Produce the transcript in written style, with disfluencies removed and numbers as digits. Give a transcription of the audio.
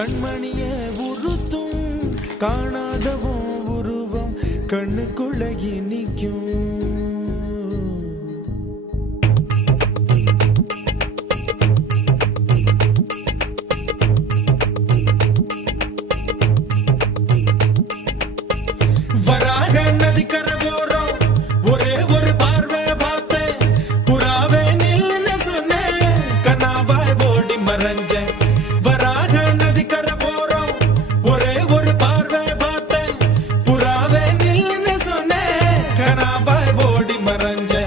கண்மணிய உறுத்தும் காணாதவோ உருவம் கண்ணுக்குள்ள நிற்கும். வராக நதிக்கர போறோம் ஒரே ஒரு பார்வை பார்த்தேன் புறாவே நில்லுன்னு சொன்னேன் கனாவாய் ஓடி மறைஞ்சேன். வராக நதிக்கர போறோம் ஒரே ஒரு பார்வை பார்த்தேன் புறாவே நில்லுன்னு சொன்னேன் கனாவாய் ஓடி மறைஞ்சேன்.